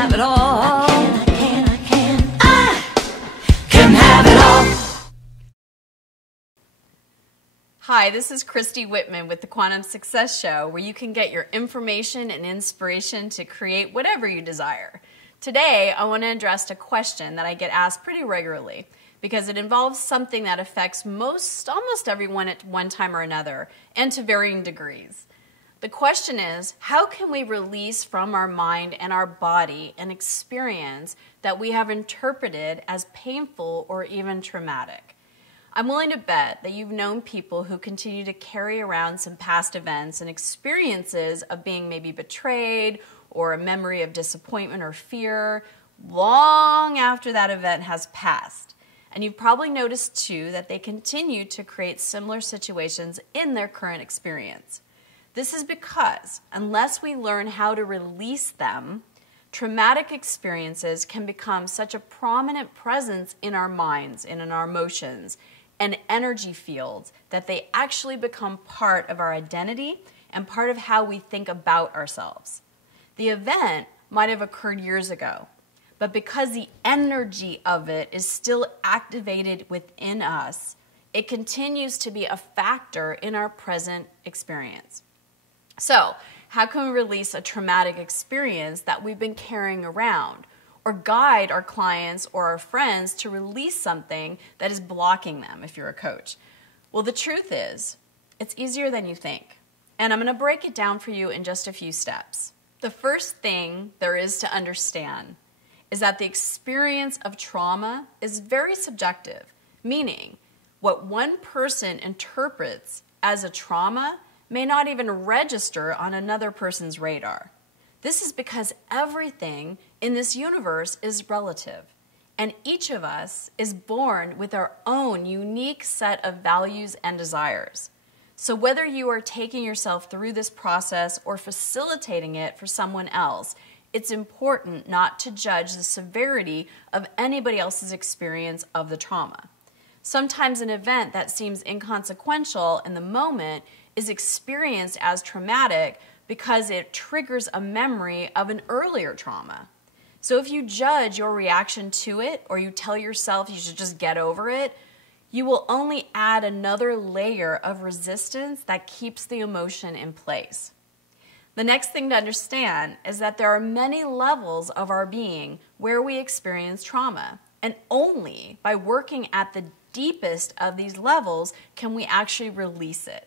have it all. I can have it all. Hi, this is Christy Whitman with the Quantum Success Show, where you can get your information and inspiration to create whatever you desire. Today, I want to address a question that I get asked pretty regularly because it involves something that affects almost everyone at one time or another, and to varying degrees. The question is, how can we release from our mind and our body an experience that we have interpreted as painful or even traumatic? I'm willing to bet that you've known people who continue to carry around some past events and experiences of being maybe betrayed or a memory of disappointment or fear long after that event has passed. And you've probably noticed too that they continue to create similar situations in their current experience. This is because unless we learn how to release them, traumatic experiences can become such a prominent presence in our minds and in our emotions and energy fields that they actually become part of our identity and part of how we think about ourselves. The event might have occurred years ago, but because the energy of it is still activated within us, it continues to be a factor in our present experience. So, how can we release a traumatic experience that we've been carrying around, or guide our clients or our friends to release something that is blocking them if you're a coach? Well, the truth is, it's easier than you think. And I'm going to break it down for you in just a few steps. The first thing there is to understand is that the experience of trauma is very subjective, meaning what one person interprets as a trauma may not even register on another person's radar. This is because everything in this universe is relative, and each of us is born with our own unique set of values and desires. So whether you are taking yourself through this process or facilitating it for someone else, it's important not to judge the severity of anybody else's experience of the trauma. Sometimes an event that seems inconsequential in the moment is experienced as traumatic because it triggers a memory of an earlier trauma. So if you judge your reaction to it, or you tell yourself you should just get over it, you will only add another layer of resistance that keeps the emotion in place. The next thing to understand is that there are many levels of our being where we experience trauma, and only by working at the deepest of these levels can we actually release it.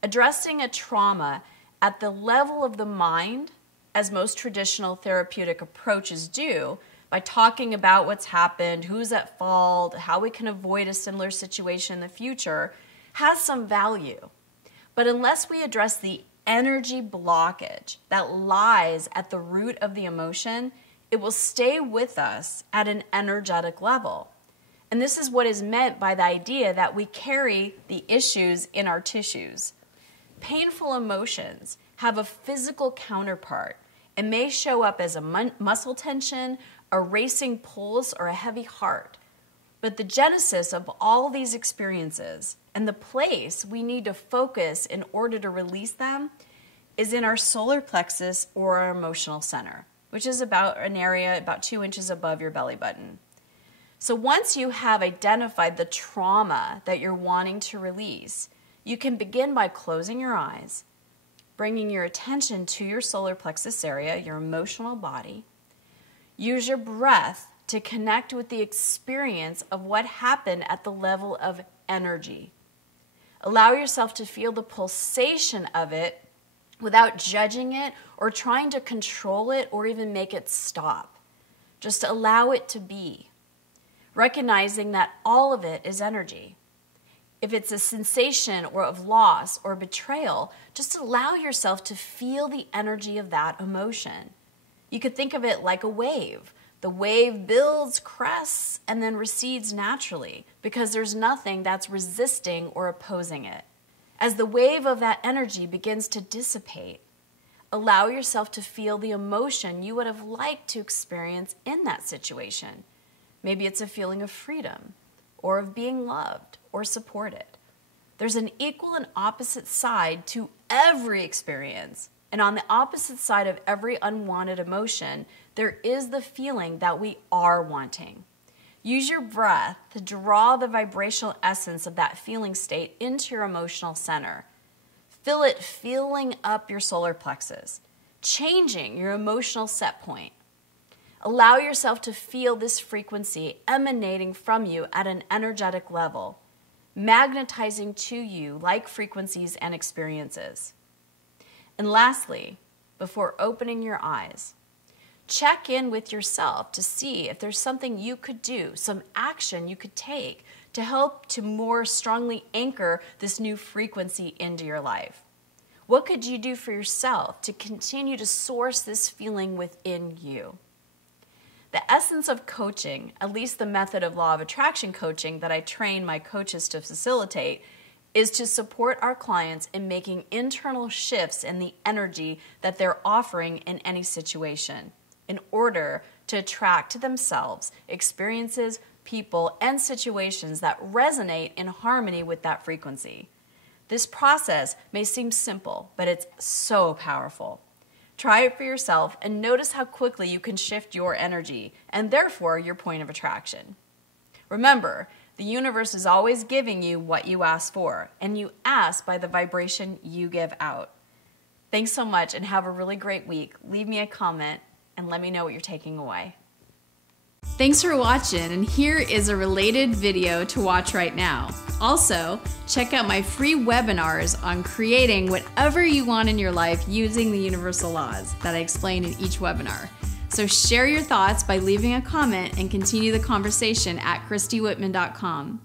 Addressing a trauma at the level of the mind, as most traditional therapeutic approaches do, by talking about what's happened, who's at fault, how we can avoid a similar situation in the future, has some value. But unless we address the energy blockage that lies at the root of the emotion, it will stay with us at an energetic level. And this is what is meant by the idea that we carry the issues in our tissues. Painful emotions have a physical counterpart and may show up as a muscle tension, a racing pulse, or a heavy heart. But the genesis of all these experiences and the place we need to focus in order to release them is in our solar plexus or our emotional center, which is about an area about 2 inches above your belly button. So once you have identified the trauma that you're wanting to release, you can begin by closing your eyes, bringing your attention to your solar plexus area, your emotional body. Use your breath to connect with the experience of what happened at the level of energy. Allow yourself to feel the pulsation of it without judging it or trying to control it or even make it stop. Just allow it to be, recognizing that all of it is energy. If it's a sensation or of loss or betrayal, just allow yourself to feel the energy of that emotion. You could think of it like a wave. The wave builds, crests, and then recedes naturally because there's nothing that's resisting or opposing it. As the wave of that energy begins to dissipate, allow yourself to feel the emotion you would have liked to experience in that situation. Maybe it's a feeling of freedom, or of being loved or supported. There's an equal and opposite side to every experience, And on the opposite side of every unwanted emotion, there is the feeling that we are wanting. Use your breath to draw the vibrational essence of that feeling state into your emotional center. Feel it filling up your solar plexus, changing your emotional set point. Allow yourself to feel this frequency emanating from you at an energetic level, magnetizing to you like frequencies and experiences. And lastly, before opening your eyes, check in with yourself to see if there's something you could do, some action you could take to help to more strongly anchor this new frequency into your life. What could you do for yourself to continue to source this feeling within you? The essence of coaching, at least the method of law of attraction coaching that I train my coaches to facilitate, is to support our clients in making internal shifts in the energy that they're offering in any situation in order to attract to themselves experiences, people, and situations that resonate in harmony with that frequency. This process may seem simple, but it's so powerful. Try it for yourself and notice how quickly you can shift your energy and therefore your point of attraction. Remember, the universe is always giving you what you ask for, and you ask by the vibration you give out. Thanks so much and have a really great week. Leave me a comment and let me know what you're taking away. Thanks for watching, and here is a related video to watch right now. Also, check out my free webinars on creating whatever you want in your life using the universal laws that I explain in each webinar. So share your thoughts by leaving a comment and continue the conversation at ChristyWhitman.com.